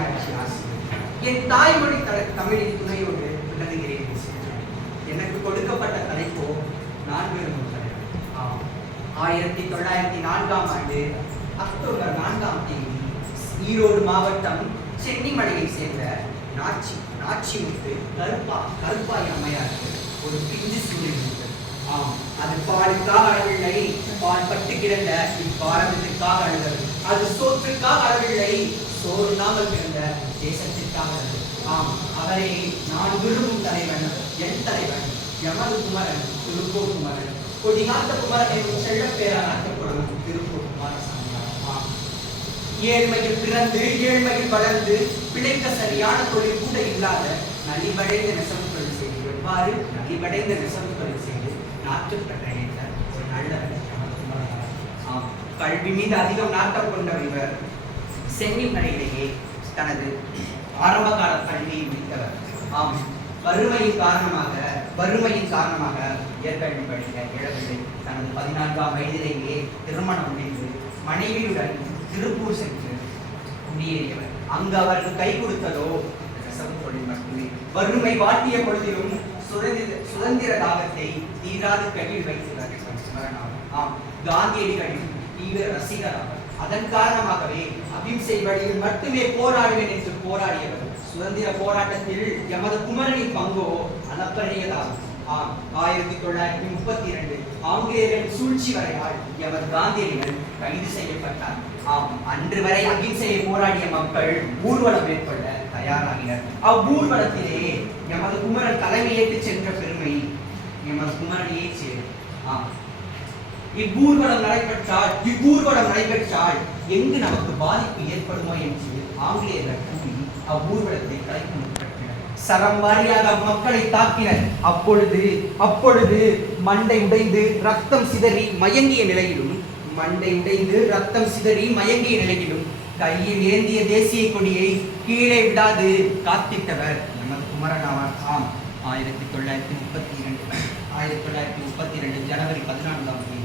மீனாட்சி ஆசி என் தாய்மொழி த தமிழின் துணையோடு விளங்குகிறேன் எனக்கு கொடுக்கப்பட்ட தலைப்போ நான் விரும்பும் ஆம். ஆயிரத்தி தொள்ளாயிரத்தி நான்காம் ஆண்டு அக்டோபர் நான்காம் தேதி ஈரோடு மாவட்டம் சென்னிமலையை சேர்ந்த நாச்சி நாச்சி முத்து கருப்பா கருப்பாய் அம்மையார் ஒரு பிஞ்சு சூரியன் ஆம். அது பாலுக்காக அழவில்லை பால் பட்டு கிடந்த இப்பாரதத்திற்காக அழுதல் அது சோற்றுக்காக அழவில்லை சோறு பிறந்த தேசத்திற்காக ஆம் அவரை நான் விரும்பும் தலைவன் என் தலைவன் எமது குமரன் திருப்பூர் குமரன் கொடிகாத்த குமரன் என்னும் செல்ல பேரால் அழைக்கப்படும் திருப்பூர் குமாரசாமியார் ஆம். ஏழ்மையில் பிறந்து ஏழ்மையில் வளர்ந்து பிழைக்க சரியான தொழில் கூட இல்லாத நலிவடைந்த நெசவு செய்து எவ்வாறு நலிவடைந்த நெசவு செய்து நாட்டுப்பட்ட ஒரு நல்ல ஆம். கல்வி மீது அதிகம் நாட்டம் கொண்டவர் இவர். சென்னிமலையிலேயே தனது ஆரம்பகால கல்வியை முடித்தவர். ஆம் வறுமையின் காரணமாக வறுமையின் காரணமாக இயற்கை படிக்க இழப்பில்லை தனது பதினான்காம் வயதிலேயே திருமணம் முடிந்து மனைவியுடன் திருப்பூர் சென்று குடியேறியவர். அங்கு அவருக்கு கை கொடுத்ததோ நெசவு தொழில் மட்டுமே. வறுமை வாட்டிய பொழுதிலும் சுதந்திர சுதந்திர தாகத்தை தீராத கையில் வைத்தவர். ஆம் காந்தியடிகளின் தீவிர ரசிகர் அவர். அதன் காரணமாகவே வழியில் மட்டுமே போராடுவேன் என்று போராடியவர். சுதந்திர போராட்டத்தில் எமது குமரனின் பங்கோ அளப்பரியதாகும் ஆம் ஆயிரத்தி தொள்ளாயிரத்தி முப்பத்தி இரண்டு ஆங்கிலேயர்கள் சூழ்ச்சி வரையால் எமது காந்தியடிகள் கைது செய்யப்பட்டார். ஆம் அன்று வரை அகிம்சையை போராடிய மக்கள் ஊர்வலம் மேற்கொள்ள தயாராகினர். அவ்வூர்வலத்திலே எமது குமரன் தலைமையேற்று சென்ற பெருமை எமது குமரனையே சேரும். ஆம் இவ்வூர்வலம் நடைபெற்றால் எங்கு நமக்கு பாதிப்பு ஏற்படுமோ என்று ஆங்கிலேயர்கள் கூறி அவ்வூர்வலத்தை கலைக்க சரம் வாரியாக மக்களை தாக்கினர். அப்பொழுது அப்பொழுது மண்டை உடைந்து ரத்தம் சிதறி மயங்கிய நிலையிலும் மண்டை உடைந்து ரத்தம் சிதறி மயங்கிய நிலையிலும் கையில் ஏந்திய தேசிய கொடியை கீழே விடாது காத்திட்டவர் நமது குமரனாவார். ஆம். ஆயிரத்தி தொள்ளாயிரத்தி முப்பத்தி இரண்டு ஆயிரத்தி தொள்ளாயிரத்தி முப்பத்தி இரண்டு ஜனவரி பதினான்காம் தேதி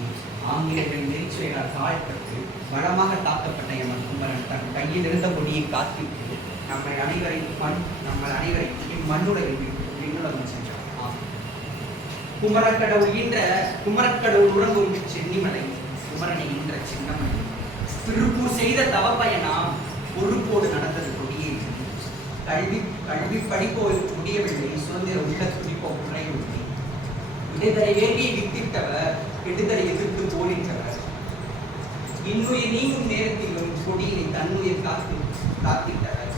ஆங்கிலேயர்களின் நெறிச்சுவைகளால் தாழ்த்தப்பட்டு பலமாக தாக்கப்பட்ட எமது குமரன் தன் கையில் இருந்த கொடியை காத்திட்டு நம்மை அனைவரையும் மண் நம்மள் அனைவரையும் இம்மண்ணுலகில் விண்ணுலகம் சென்றார். ஆம். குமரக்கடவுள் ஈன்ற குமரக்கடவுள் உறங்கும் சென்னிமலை குமரனை ஈன்ற சின்னமலை திருப்பூர் செய்த தவப்பயனாம் பொறுப்போடு நடந்தது கொடியே. கல்வி கல்வி படிப்போ முடியவில்லை சுதந்திர உள்ள துடிப்போ குறைவில்லை விடுதலை வேண்டிய வித்திட்டவர் எதிர்த்து போரிட்டவர் இன்னுயிர் நீங்கும் நேரத்திலும் கொடியினை தன்னுயிர் காத்து காத்திட்டவர்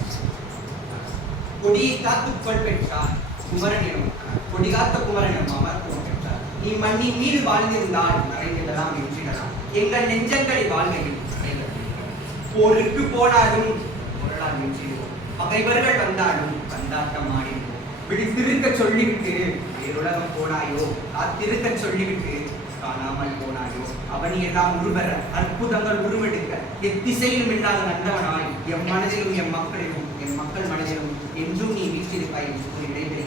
கொடியை காத்துக்கொள் பெற்றார் குமரனிடம் கொடி காத்த குமரனிடம் அமர் பெற்றார். நீ மண்ணின் மீது வாழ்ந்திருந்தால் மறைந்திடலாம் என்றிடலாம். எங்கள் நெஞ்சங்களை வாழ்கையில் போருக்கு போனாலும் பொருளால் நின்றிடுவோம் பகைவர்கள் வந்தாலும் வந்தாட்டம் ஆடிடுவோம். விழித்திருக்க சொல்லிவிட்டு வேறுலகம் போனாயோ? காத்திருக்க சொல்லிவிட்டு காணாமல் போனாயோ? அவன் எல்லாம் உருவர அற்புதங்கள் உருவெடுக்க எத்திசையிலும் இல்லாத நல்லவனாய் எம் மனதிலும் எம் மக்களிலும் எம் மக்கள் மனதிலும் என்றும் நீ வீற்றிருப்பாய் என்று இடைவெளி